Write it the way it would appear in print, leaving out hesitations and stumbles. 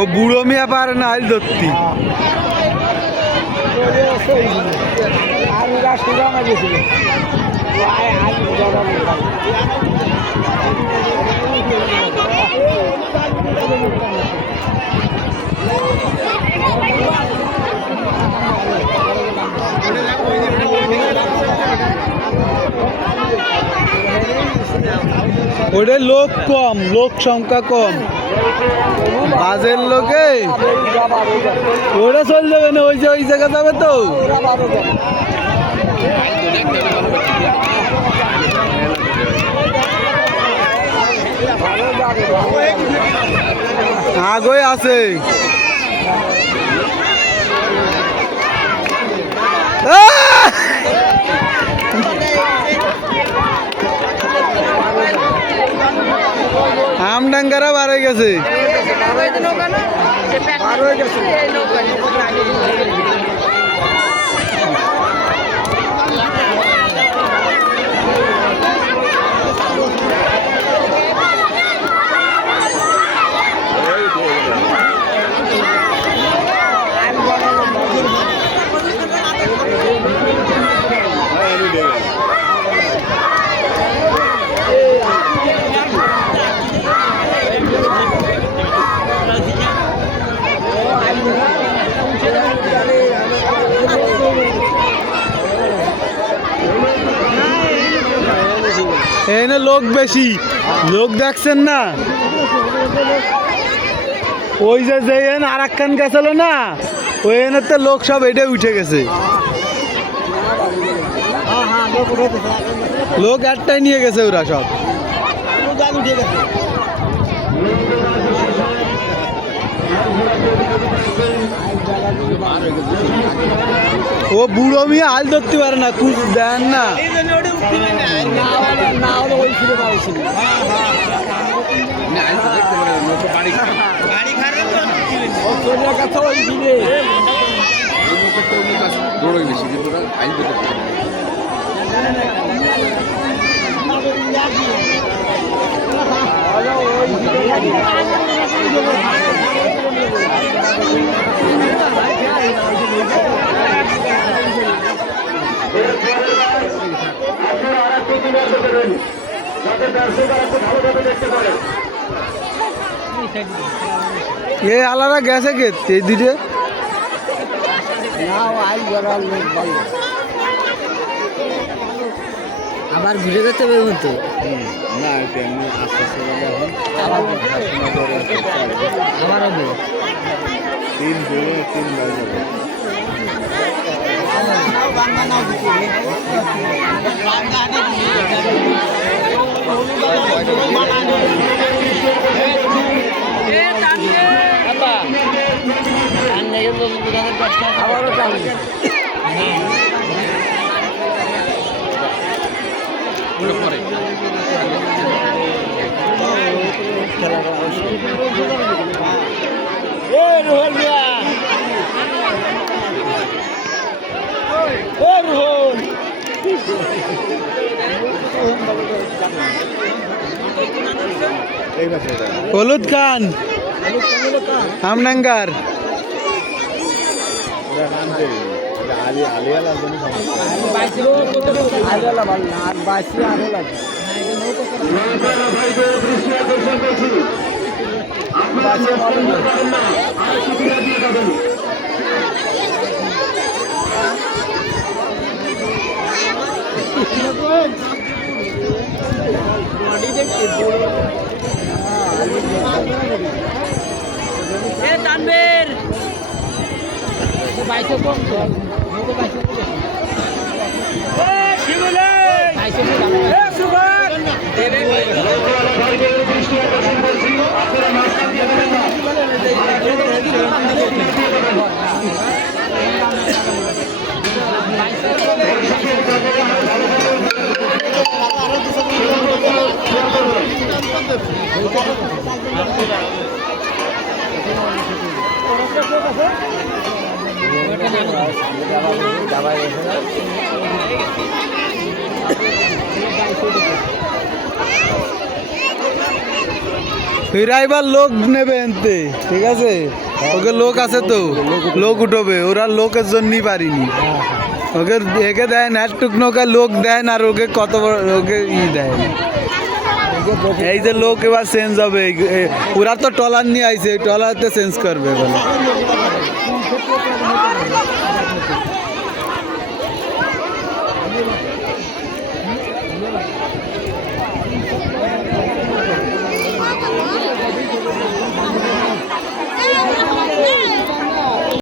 ও বুড়ো মিয়া পারে না আইল ধরতি। ওটা লোক কম, লোক সংখ্যা কম, বাজের লোকে ওটা চল যাবে না, ওই যে ওই জায়গা যাবে তো। আগে আছে আমডাঙ্গারা বার হয়ে গেছে। এখানে লোক বেশি, লোক দেখছেন না? ওই যে আর একখান গেছিল না, ওই তো লোক সব এটাই উঠে গেছে, লোক একটাই নিয়ে গেছে ওরা সব। ও বুড়ো মিয়া হাল ধরতে পারে না, কুচ দেন না। এ আলাদা গেছে কে এই দিকে আবার ঘুরে যেতে হবে তো না, আস্তে আস্তে আবার হবে 3 বাজে। হলুদ খান আমডাঙ্গার তানবীর বাইশে কম এরা এবার লোক নেবে এনতে, ঠিক আছে, ওকে লোক আছে তো, লোক উঠবে, ওরা লোকের জন্যই পারিনি। ওকে একে দেয় না একটুক নৌকা লোক দেয় না, আর ওকে কত বড় ওকে দেয় না। এই যে লোক এবার চেঞ্জ হবে, ওরা তো ট্রলার নিয়ে আইছে, ট্রলারতে চেঞ্জ করবে বলে।